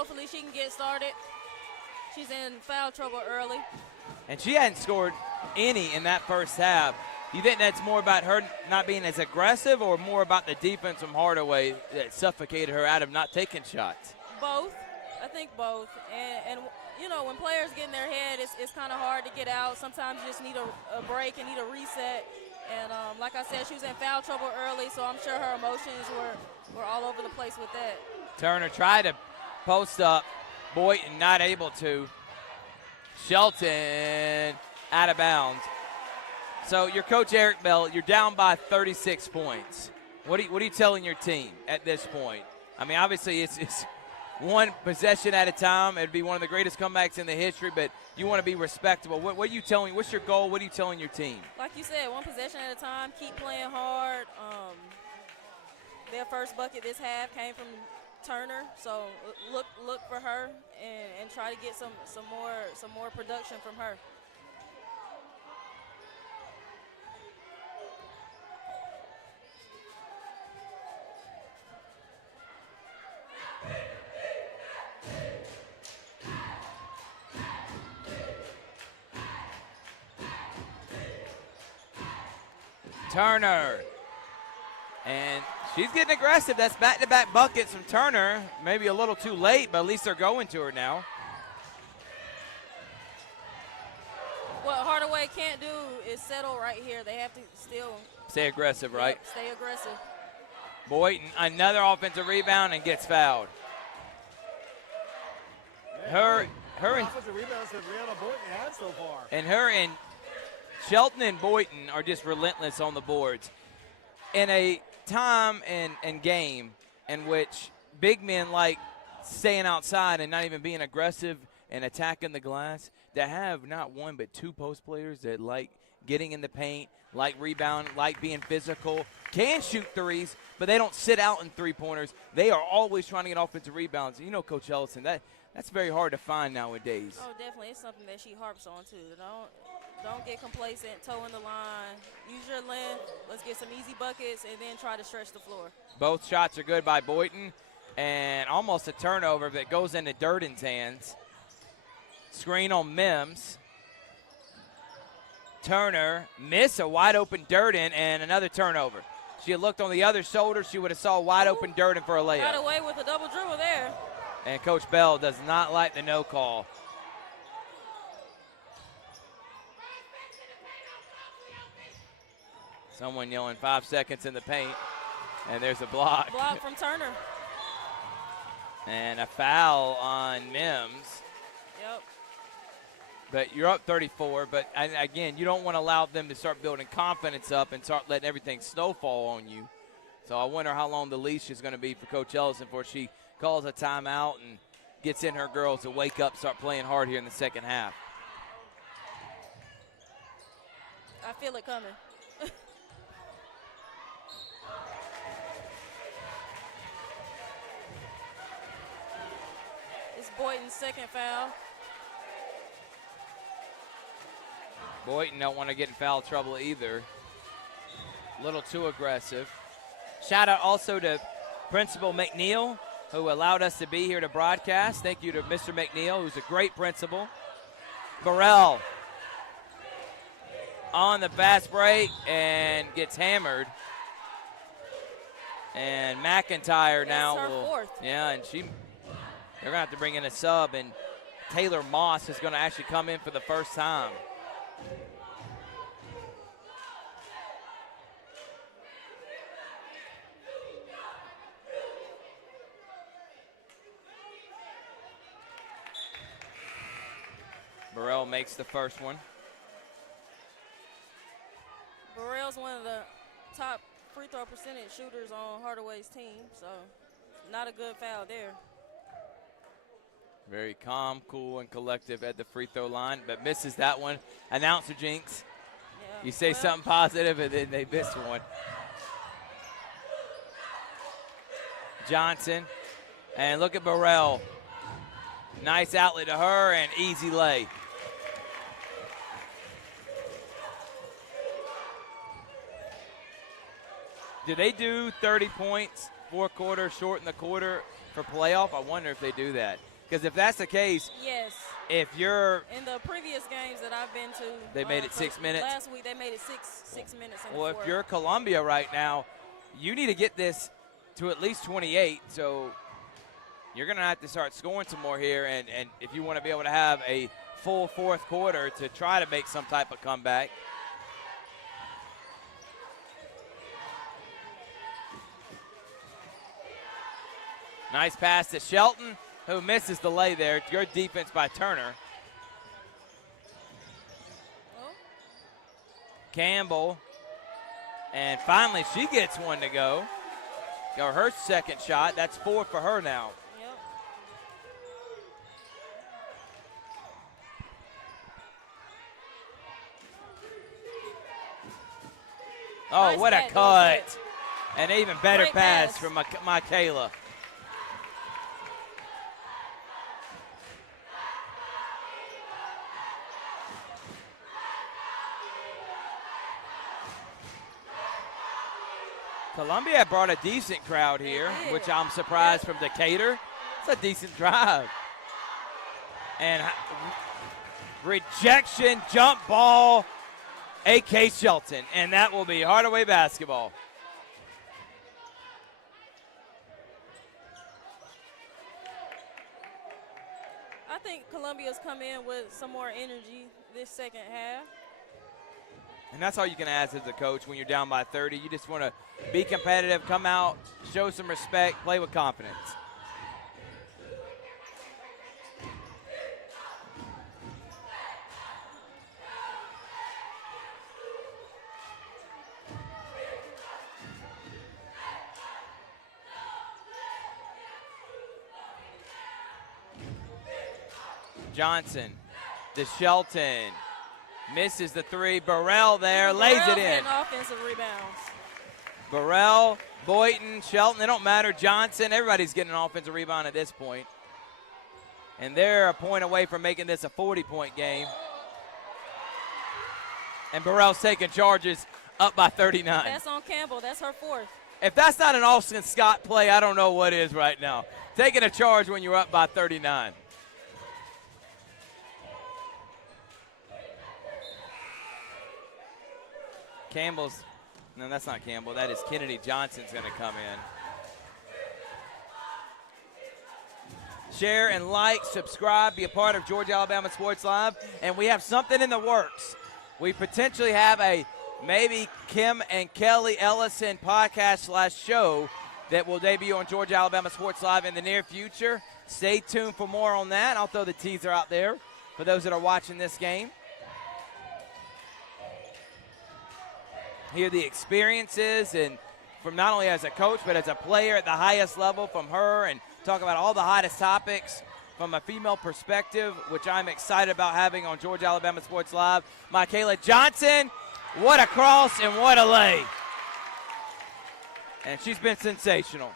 hopefully she can get started. She's in foul trouble early. And she hadn't scored any in that first half. Do you think that's more about her not being as aggressive or more about the defense from Hardaway that suffocated her out of not taking shots? Both. I think both. And you know, when players get in their head, it's kind of hard to get out. Sometimes you just need a break and need a reset. And like I said, she was in foul trouble early, so I'm sure her emotions were all over the place with that. Turner tried to post up. Boynton not able to. Shelton out of bounds. So your coach, Eric Bell, you're down by 36 points. What are you telling your team at this point? I mean, obviously it's one possession at a time. It'd be one of the greatest comebacks in the history, but you want to be respectable. What are you telling? What's your goal? What are you telling your team? Like you said, one possession at a time. Keep playing hard. Their first bucket this half came from Turner, so look for her and try to get some more production from her. Turner. And she's getting aggressive. That's back-to-back buckets from Turner. Maybe a little too late, but at least they're going to her now. What Hardaway can't do is settle right here. They have to still stay aggressive, right? Yep, stay aggressive. Boynton, another offensive rebound and gets fouled. Her and offensive rebounds that Brianna Boynton had so far. And her and Shelton and Boynton are just relentless on the boards. In a time and game in which big men like staying outside and not even being aggressive and attacking the glass, to have not one but two post players that like getting in the paint, like rebounding, like being physical, can shoot threes, but they don't sit out in three-pointers. They are always trying to get offensive rebounds. You know, Coach Ellison, that's very hard to find nowadays. Oh, definitely. It's something that she harps on, too. Don't get complacent, toe in the line. Use your length. Let's get some easy buckets and then try to stretch the floor. Both shots are good by Boynton, and almost a turnover that goes into Durden's hands. Screen on Mims. Turner miss a wide open Durden and another turnover. She had looked on the other shoulder, she would have saw wide open Durden for a layup. Got away with a double dribble there. And Coach Bell does not like the no call. Someone yelling 5 seconds in the paint, and there's a block. Block from Turner. And a foul on Mims. Yep. But you're up 34, but again, you don't want to allow them to start building confidence up and start letting everything snowfall on you. So I wonder how long the leash is going to be for Coach Ellison before she calls a timeout and gets in her girls to wake up, start playing hard here in the second half. I feel it coming. It's Boynton's second foul. Boynton don't want to get in foul trouble either. A little too aggressive. Shout out also to Principal McNeil, who allowed us to be here to broadcast. Thank you to Mr. McNeil, who's a great principal. Burrell on the fast break and gets hammered. And McIntyre now will. Fourth. Yeah, and they're going to have to bring in a sub, and Taylor Moss is going to actually come in for the first time. Burrell makes the first one. Burrell's one of the top free throw percentage shooters on Hardaway's team, so not a good foul there. Very calm, cool, and collective at the free throw line, but misses that one. Announcer jinx. Yeah, You say something positive, and then they miss one. Johnson, and look at Burrell. Nice outlet to her, and easy lay. Do they do 30 points, 4 quarters, short in the quarter for playoff? I wonder if they do that. Because if that's the case, yes. If you're in the previous games that I've been to, they made it 6 minutes. Last week they made it six minutes. In well, the if fourth. you're Columbia right now, you need to get this to at least 28. So you're going to have to start scoring some more here, and if you want to be able to have a full fourth quarter to try to make some type of comeback. Nice pass to Shelton, who misses the lay there. Good defense by Turner. Oh. Campbell. And finally she gets one to go. Got her second shot. That's 4 for her now. Yep. Oh, nice what a back, cut. An even better Great pass pass from Michaela. Columbia brought a decent crowd here, which I'm surprised from Decatur. It's a decent drive. And rejection, jump ball, A.K. Shelton. And that will be Hardaway basketball. I think Columbia's come in with some more energy this second half. And that's all you can ask as a coach when you're down by 30. You just want to be competitive, come out, show some respect, play with confidence. Johnson to Shelton. Misses the three. Burrell there, lays it in. Offensive rebounds. Burrell, Boynton, Shelton, they don't matter. Johnson, everybody's getting an offensive rebound at this point. And they're a point away from making this a 40-point game. And Burrell's taking charges, up by 39. That's on Campbell. That's her fourth. If that's not an Austin Scott play, I don't know what is right now. Taking a charge when you're up by 39. Campbell's, no, that's not Campbell. That is Kennedy Johnson's going to come in. Share and like, subscribe, be a part of Georgia Alabama Sports Live. And we have something in the works. We potentially have a maybe Kim and Kelly Ellison podcast/show that will debut on Georgia Alabama Sports Live in the near future. Stay tuned for more on that. I'll throw the teaser out there for those that are watching this game. Hear the experiences and from not only as a coach but as a player at the highest level from her, and talk about all the hottest topics from a female perspective, which I'm excited about having on Georgia Alabama Sports Live. Michaela Johnson, what a cross and what a lay. And she's been sensational.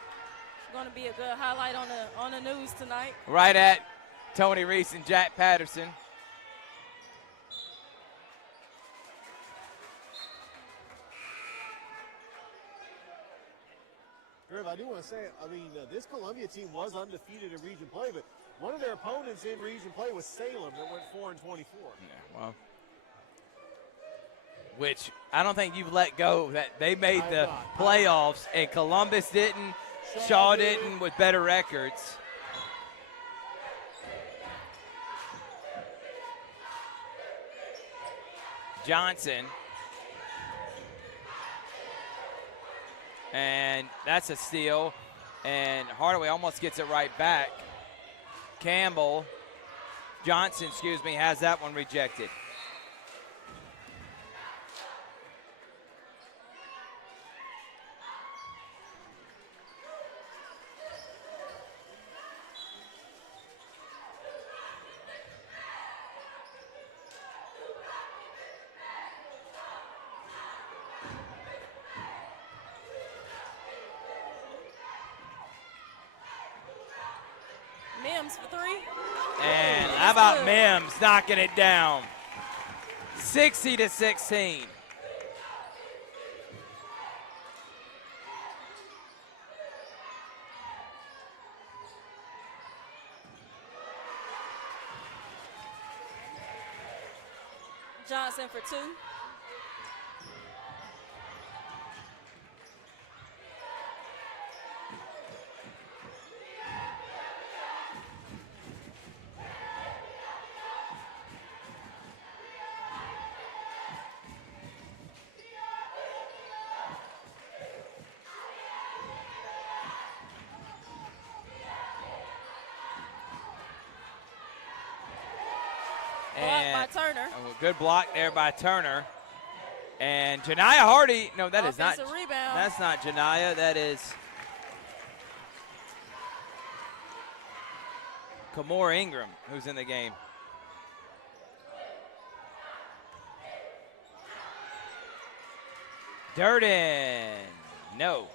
It's going to be a good highlight on the news tonight. Right at Tony Reese and Jack Patterson. I do want to say, this Columbia team was undefeated in region play, but one of their opponents in region play was Salem that went 4-24. Yeah, well, which I don't think you've let go. That they made the playoffs, and Columbus didn't, Shaw didn't, with better records. Johnson. And that's a steal. And Hardaway almost gets it right back. Johnson, has that one rejected. Mims for three. And how about Mims knocking it down? 60-16. Johnson for 2. Blocked by Turner. Good block there by Turner. And Janiyah Hardy, no, that is not. Offensive rebound. That's not Janiyah. That is Kamora Ingram, who's in the game. Durden, no.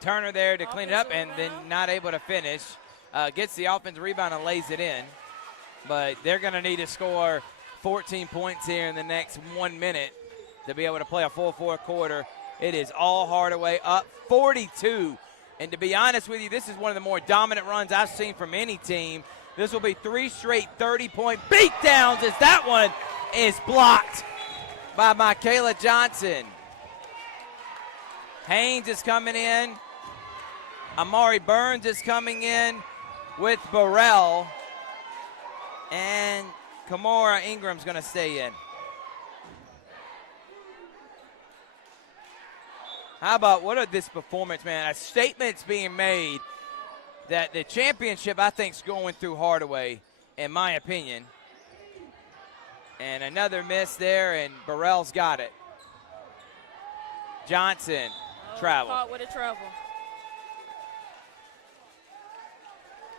Turner there to clean it up and then not able to finish. Gets the offensive rebound and lays it in. But they're going to need to score 14 points here in the next 1 minute to be able to play a full fourth quarter. It is all Hardaway up 42. And to be honest with you, this is one of the more dominant runs I've seen from any team. This will be 3 straight 30-point beatdowns as that one is blocked by Michaela Johnson. Haynes is coming in. Amari Burns is coming in with Burrell. And Kamora Ingram's going to stay in. How about this performance, man? A statement's being made that the championship, I think, is going through Hardaway, in my opinion. And another miss there, and Burrell's got it. Johnson, travel. Caught with a travel.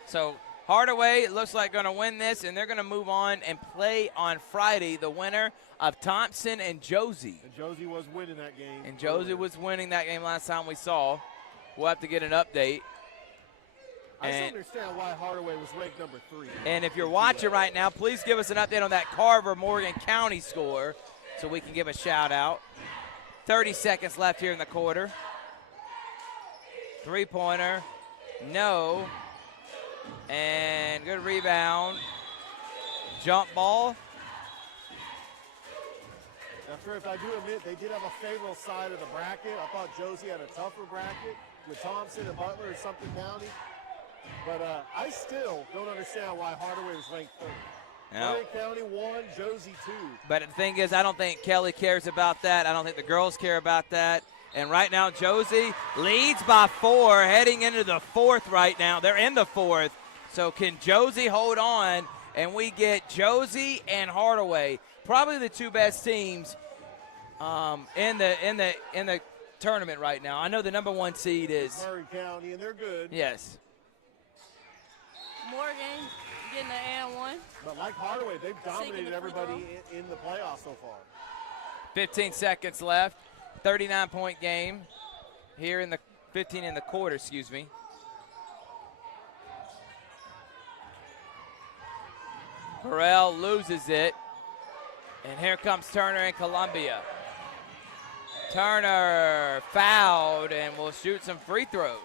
So Hardaway, it looks like, going to win this, and they're going to move on and play on Friday the winner of Thompson and Josie. And Josie was winning that game. And Josie was winning that game last time we saw. We'll have to get an update. I still understand why Hardaway was ranked number 3. And if you're watching right now, please give us an update on that Carver-Morgan County score so we can give a shout-out. 30 seconds left here in the quarter. Three-pointer, no. And good rebound. Jump ball. Now, if I do admit, they did have a favorable side of the bracket. I thought Josie had a tougher bracket with Thompson and Butler and something County. But I still don't understand why Hardaway was ranked 3rd. No. Murray County 1, Josie 2. But the thing is, I don't think Kelly cares about that. I don't think the girls care about that. And right now, Josie leads by 4, heading into the 4th right now. They're in the 4th. So can Josie hold on? And we get Josie and Hardaway, probably the 2 best teams in the tournament right now. I know the number 1 seed is Murray County, and they're good. Yes. Morgan getting the and 1. But like Hardaway, they've dominated everybody in the playoffs so far. 15 seconds left. 39-point game here in the 15 in the quarter, excuse me. Burrell loses it. And here comes Turner in Columbia. Turner fouled and will shoot some free throws.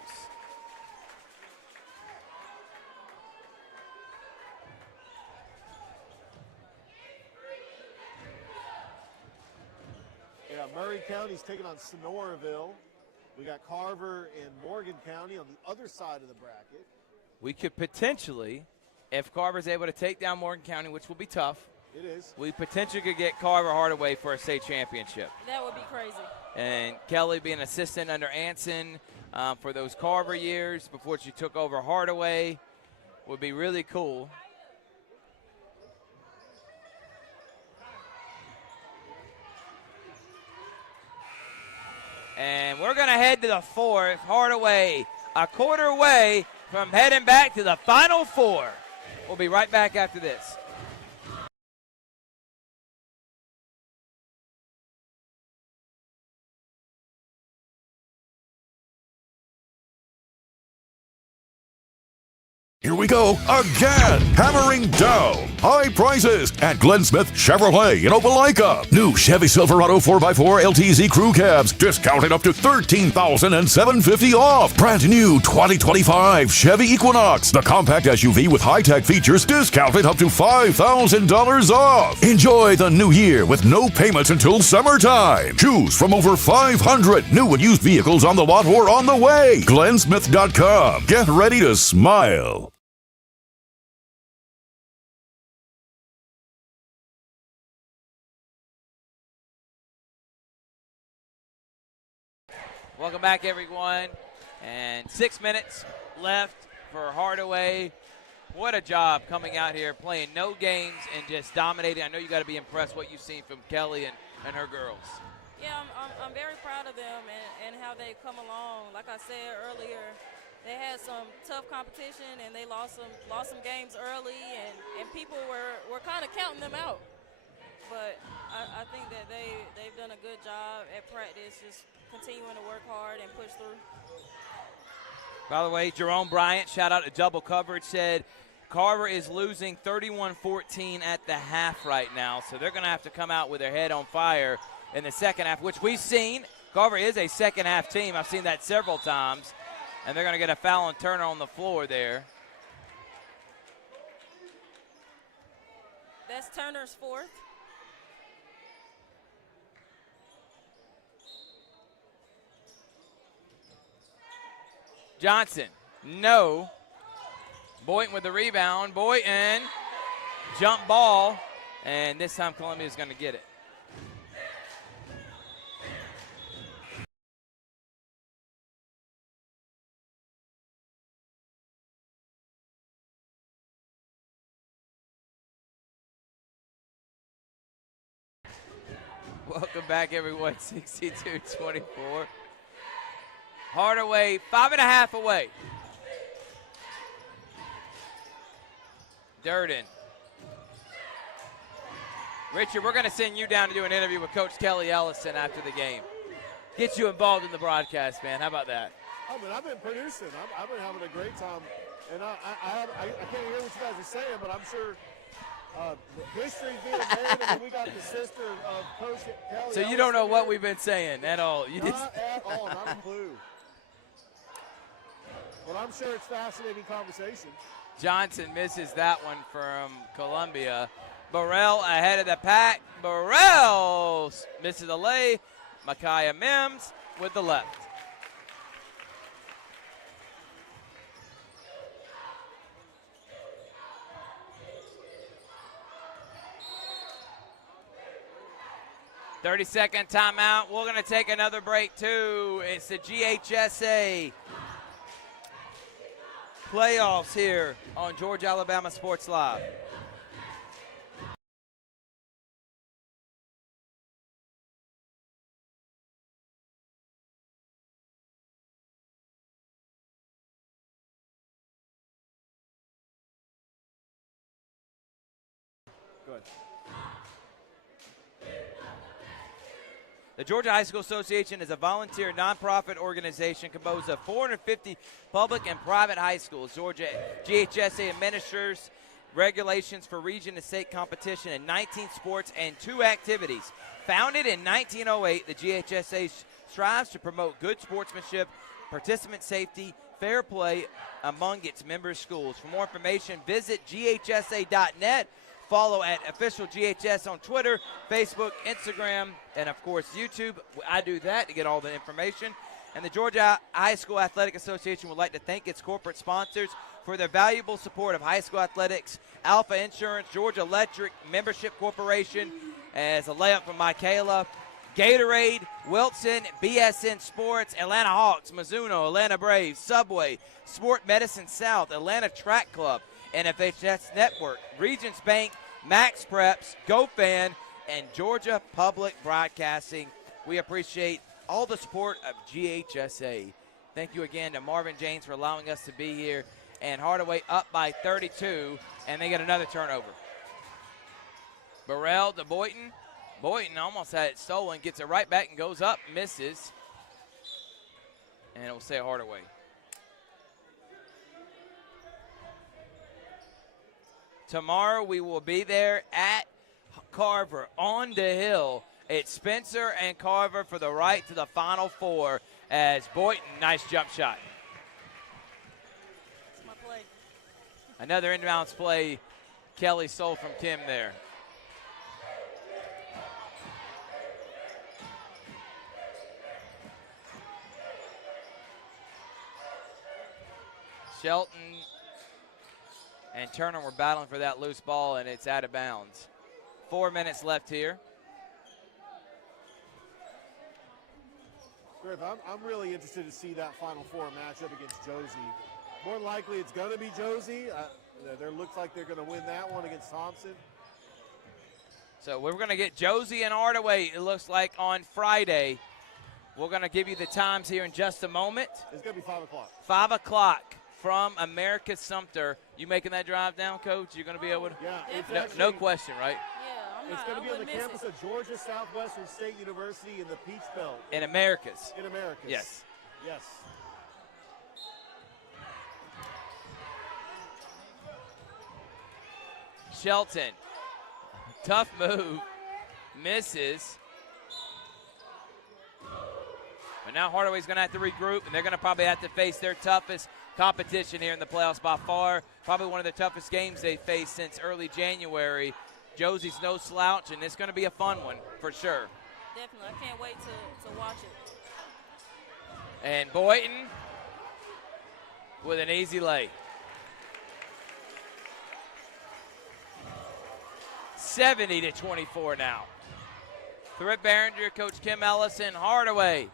Yeah, Murray County's taking on Sonoraville. We got Carver and Morgan County on the other side of the bracket. We could potentially, if Carver's able to take down Morgan County, which will be tough, it is. We potentially could get Carver Hardaway for a state championship. That would be crazy. And Kelly being assistant under Anson for those Carver years before she took over Hardaway would be really cool. And we're going to head to the 4th. Hardaway a quarter away from heading back to the Final Four. We'll be right back after this. Here we go again. Hammering down high prices at Glenn Smith Chevrolet in Opelika. New Chevy Silverado 4x4 LTZ crew cabs discounted up to $13,750 off. Brand new 2025 Chevy Equinox, the compact SUV with high-tech features, discounted up to $5,000 off. Enjoy the new year with no payments until summertime. Choose from over 500 new and used vehicles on the lot or on the way. GlennSmith.com. Get ready to smile. Welcome back, everyone. And 6 minutes left for Hardaway. What a job coming out here, playing no games and just dominating. I know you got to be impressed what you've seen from Kelly and her girls. Yeah, I'm very proud of them and how they've come along. Like I said earlier, they had some tough competition and they lost some games early, and people were kind of counting them out. But I think that they've done a good job at practice, just continuing to work hard and push through. By the way, Jerome Bryant, shout out to Double Coverage, said Carver is losing 31-14 at the half right now, so they're going to have to come out with their head on fire in the second half, which we've seen. Carver is a second half team. I've seen that several times, and they're going to get a foul on Turner on the floor there. That's Turner's fourth. Johnson, no. Boynton with the rebound. Boynton, jump ball, and this time Columbia is going to get it. Welcome back, everyone. 62-24. Hardaway, 5.5 away. Durden. Richard, we're going to send you down to do an interview with Coach Kelly Ellison after the game. Get you involved in the broadcast, man. How about that? I mean, I've been producing. I've been having a great time. And I can't hear what you guys are saying, but I'm sure history's being made. I mean, we got the sister of Coach Kelly. So you don't know what we've been saying at all? Not at all. Not a clue. But I'm sure it's fascinating conversation. Johnson misses that one from Columbia. Burrell ahead of the pack. Burrell misses a lay. Micaiah Mims with the left. .30-second timeout. We're going to take another break, too. It's the GHSA playoffs here on Georgia Alabama Sports Live. Good. The Georgia High School Association is a volunteer nonprofit organization composed of 450 public and private high schools. Georgia GHSA administers regulations for region and state competition in 19 sports and 2 activities. Founded in 1908, the GHSA strives to promote good sportsmanship, participant safety, fair play among its member schools. For more information, visit ghsa.net. Follow at Official GHS on Twitter, Facebook, Instagram, and, of course, YouTube. I do that to get all the information. And the Georgia High School Athletic Association would like to thank its corporate sponsors for their valuable support of high school athletics. Alpha Insurance, Georgia Electric, Membership Corporation, as a layup from Michaela. Gatorade, Wilson, BSN Sports, Atlanta Hawks, Mizuno, Atlanta Braves, Subway, Sport Medicine South, Atlanta Track Club, NFHS Network, Regions Bank, Max Preps, GoFan, and Georgia Public Broadcasting. We appreciate all the support of GHSA. Thank you again to Marvin James for allowing us to be here. And Hardaway up by 32, and they get another turnover. Burrell to Boynton. Boynton almost had it stolen, gets it right back and goes up, misses. And it will say Hardaway. tomorrow we will be there at Carver on the hill. It's Spencer and Carver for the right to the Final Four as Boynton, nice jump shot. That's my play. Another inbounds play, Kelly stole from Kim there. Shelton and Turner were battling for that loose ball, and it's out of bounds. 4 minutes left here. Griff, I'm really interested to see that Final Four matchup against Josie. More likely it's going to be Josie. There looks like they're going to win that one against Thompson. So we're going to get Josie and Hardaway, it looks like, on Friday. We're going to give you the times here in just a moment. It's going to be 5 o'clock. 5 o'clock from America Sumter. You making that drive down, Coach? You're going to be able to? Yeah, it's No question, right? Yeah, it's going to be on the campus of Georgia Southwestern State University in the Peach Belt. In Americas. In Americas. Yes. Yes. Shelton, tough move, misses. But now Hardaway's going to have to regroup, and they're going to probably have to face their toughest competition here in the playoffs by far. Probably one of the toughest games they faced since early January. Josie's no slouch, and it's going to be a fun one for sure. Definitely. I can't wait to watch it. And Boynton with an easy lay. 70-24 now. Thrift Behringer, Coach Kim Ellison, Hardaway,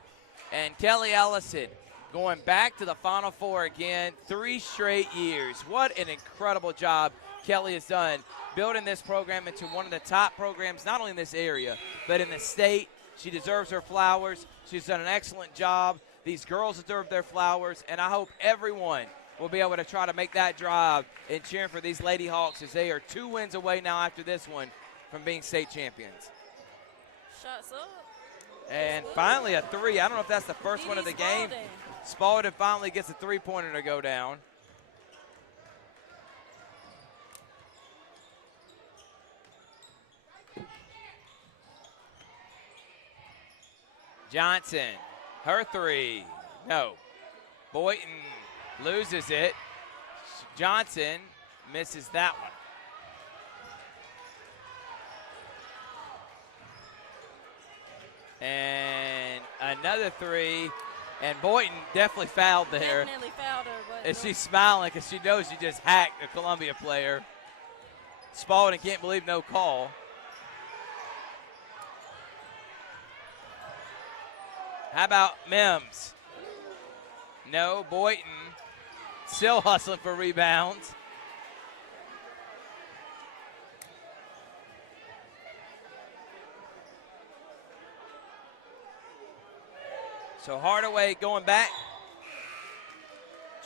and Kelly Ellison going back to the Final Four again, 3 straight years. What an incredible job Kelly has done building this program into one of the top programs, not only in this area, but in the state. She deserves her flowers. She's done an excellent job. These girls deserve their flowers, and I hope everyone will be able to try to make that drive in cheering for these Lady Hawks as they are 2 wins away now after this one from being state champions. Shots up. And finally a 3. I don't know if that's the first one of the game. Spalding finally gets a 3-pointer to go down. Johnson, her 3. No. Boynton loses it. Johnson misses that one. And another 3. And Boynton definitely fouled there. Definitely fouled her. But and she's smiling because she knows she just hacked a Columbia player. Spalding can't believe no call. How about Mims? No, Boynton still hustling for rebounds. So Hardaway going back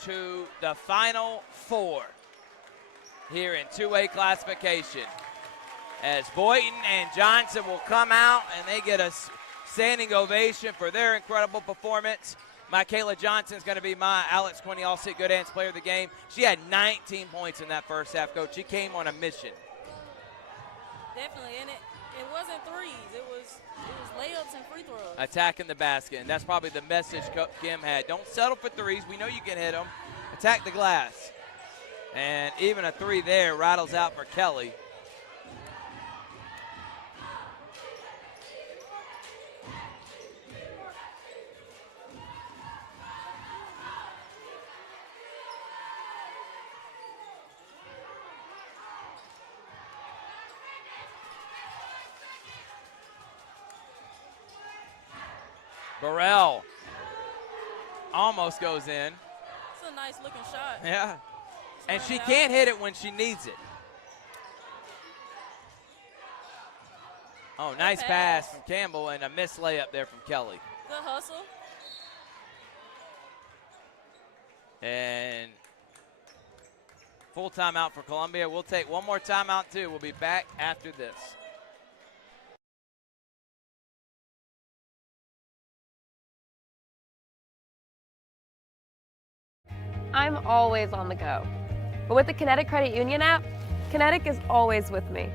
to the Final Four here in 2A classification. As Boynton and Johnson will come out and they get a standing ovation for their incredible performance. Michaela Johnson's going to be my Alex Quinney All-State Good Hands Player of the Game. She had 19 points in that first half, Coach. She came on a mission. Definitely, and it wasn't threes. It was layups and free throws. Attacking the basket, and that's probably the message Kim had. Don't settle for threes. We know you can hit them. Attack the glass. And even a 3 there rattles out for Kelly. Burrell almost goes in. It's a nice looking shot. Yeah. And she can't hit it when she needs it. Oh, nice pass from Campbell and a missed layup there from Kelly. Good hustle. And full timeout for Columbia. We'll take one more timeout too. We'll be back after this. I'm always on the go. But with the Kinetic Credit Union app, Kinetic is always with me.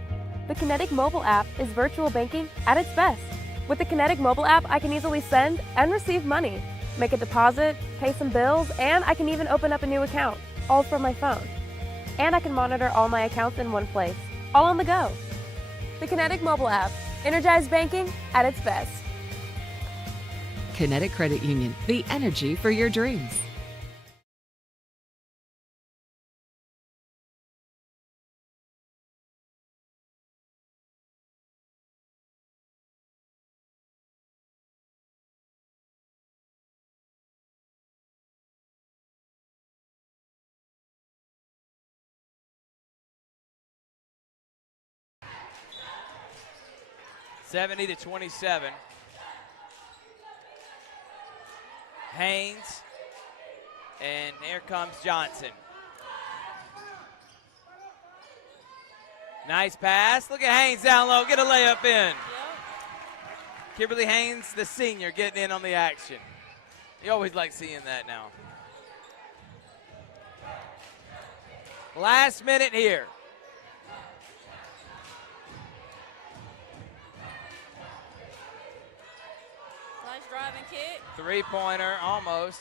The Kinetic mobile app is virtual banking at its best. With the Kinetic mobile app, I can easily send and receive money, make a deposit, pay some bills, and I can even open up a new account, all from my phone. And I can monitor all my accounts in one place, all on the go. The Kinetic mobile app, energized banking at its best. Kinetic Credit Union, the energy for your dreams. (70 to 27). Haynes, and here comes Johnson. Nice pass. Look at Haynes down low. Get a layup in. Kimberly Haynes, the senior, getting in on the action. You always like seeing that now. Last minute here. Nice driving kick. Three-pointer, almost.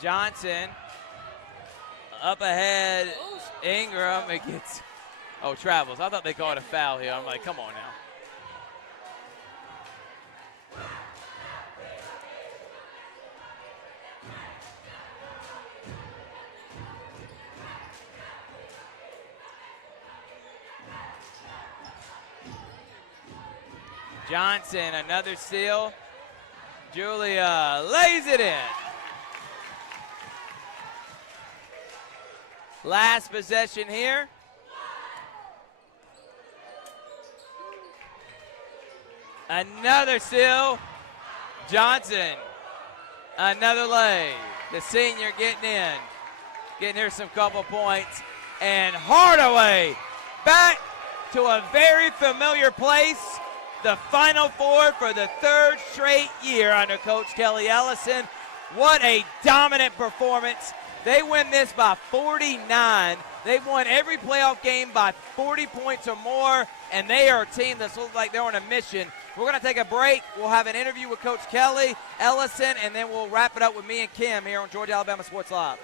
Johnson up ahead. Ooh. Ingram, it gets, travels. I thought they called a foul here. I'm like, come on now. Johnson, another steal. Julia lays it in. Last possession here. Another steal. Johnson, another lay. The senior getting in. Getting here some couple points. And Hardaway back to a very familiar place. The Final Four for the third straight year under Coach Kelly Ellison. What a dominant performance. They win this by 49. They've won every playoff game by 40 points or more, and they are a team that looks like they're on a mission. We're going to take a break. We'll have an interview with Coach Kelly Ellison, and then we'll wrap it up with me and Kim here on Georgia Alabama Sports Live.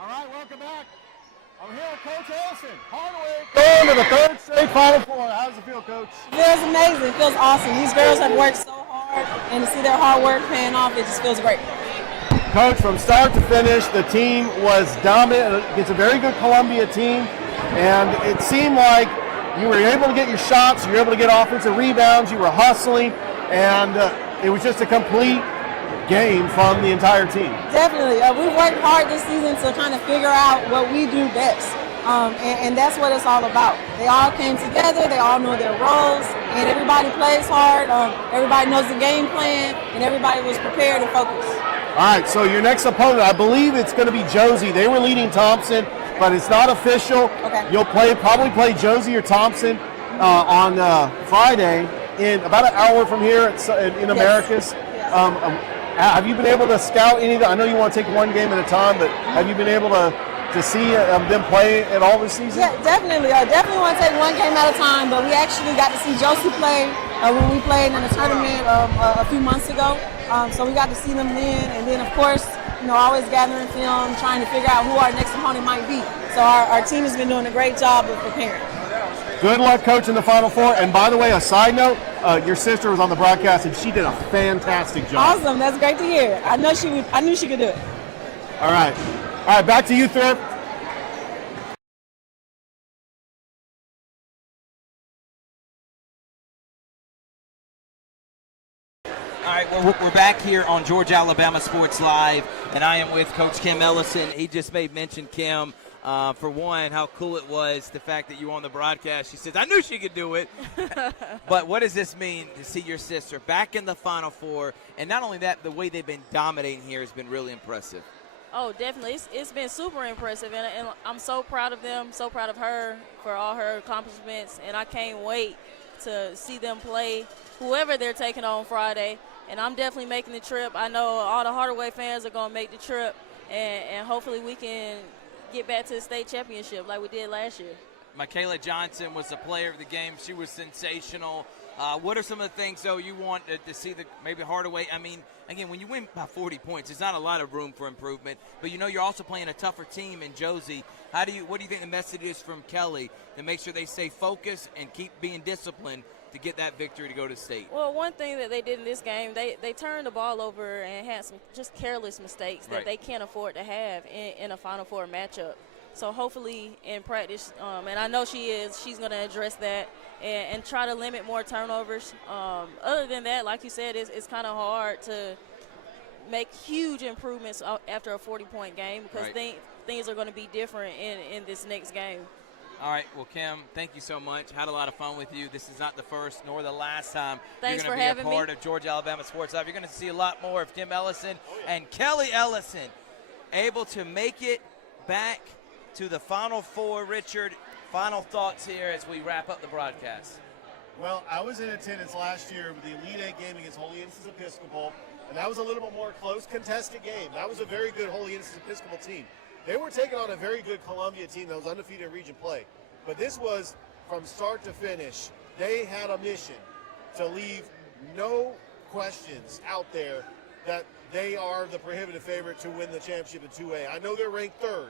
All right, welcome back. I'm here with Coach Ellison. Hardaway going to the third straight Final Four. How does it feel, Coach? It feels amazing. It feels awesome. These girls have worked so hard, and to see their hard work paying off, it just feels great. Coach, from start to finish, the team was dominant. It's a very good Columbia team, and it seemed like you were able to get your shots, you were able to get offensive rebounds, you were hustling, and it was just a complete game from the entire team. Definitely. We've worked hard this season to kind of figure out what we do best, and that's what it's all about. They all came together, they all know their roles, and everybody plays hard, everybody knows the game plan, and everybody was prepared and focused. All right, so your next opponent, I believe it's going to be Josie. They were leading Thompson, but it's not official. Okay. You'll probably play Josie or Thompson on Friday in about an hour from here in Americas. Yeah. Have you been able to scout any? I know you want to take one game at a time, but have you been able to see them play at all this season? Yeah, definitely. I definitely want to take one game at a time, but we actually got to see Josie play when we played in the tournament a few months ago. So we got to see them then, and then of course, always gathering film, trying to figure out who our next opponent might be. So our team has been doing a great job of preparing. Good luck coaching the Final Four. And by the way, a side note, your sister was on the broadcast and she did a fantastic job. Awesome, that's great to hear. I knew she could do it. All right, back to you, Thrift. All right, well, we're back here on Georgia Alabama Sports Live, and I am with Coach Kim Ellison. He just made mention, Kim, for one, how cool it was, the fact that you were on the broadcast. She says, I knew she could do it. But what does this mean to see your sister back in the Final Four? And not only that, the way they've been dominating here has been really impressive. Oh, definitely. It's been super impressive, and I'm so proud of them, so proud of her for all her accomplishments, and I can't wait to see them play whoever they're taking on Friday. And I'm definitely making the trip. I know all the Hardaway fans are going to make the trip, and hopefully we can get back to the state championship like we did last year. Michaela Johnson was the player of the game. She was sensational. What are some of the things, though, you want to see maybe Hardaway? I mean, again, when you win by 40 points, there's not a lot of room for improvement. But you're also playing a tougher team in Josie. What do you think the message is from Kelly to make sure they stay focused and keep being disciplined to get that victory to go to state? Well, one thing that they did in this game, they turned the ball over and had some just careless mistakes that they can't afford to have in a Final Four matchup. So hopefully in practice, and I know she's going to address that and try to limit more turnovers. Other than that, like you said, it's kind of hard to make huge improvements after a 40-point game because things are going to be different in this next game. All right, well, Kim, thank you so much. Had a lot of fun with you. This is not the first nor the last time Thanks you're for going to be having a part me. of Georgia Alabama Sports Live. You're going to see a lot more of Kim Ellison and Kelly Ellison able to make it back to the Final Four. Richard, final thoughts here as we wrap up the broadcast. Well, I was in attendance last year with the Elite Eight game against Holy Innocents Episcopal, and that was a little bit more close, contested game. That was a very good Holy Innocents Episcopal team. They were taking on a very good Columbia team that was undefeated in region play. But this was from start to finish. They had a mission to leave no questions out there that they are the prohibitive favorite to win the championship in 2A. I know they're ranked third,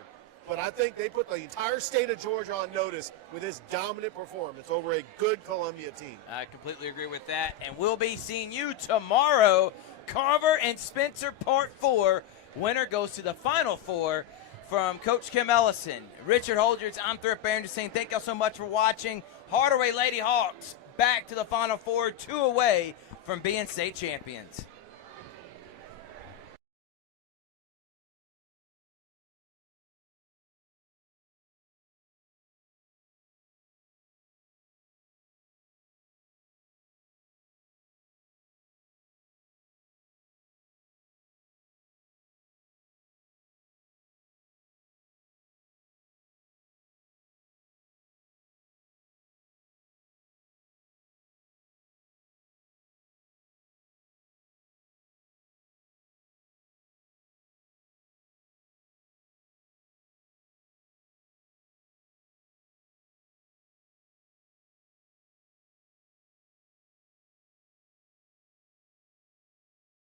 but I think they put the entire state of Georgia on notice with this dominant performance over a good Columbia team. I completely agree with that. And we'll be seeing you tomorrow. Carver and Spencer Part 4. Winner goes to the Final Four. From Coach Kim Ellison, Richard Holdridge, I'm Thrift Barron just saying thank y'all so much for watching. Hardaway Lady Hawks back to the Final Four, 2 away from being state champions.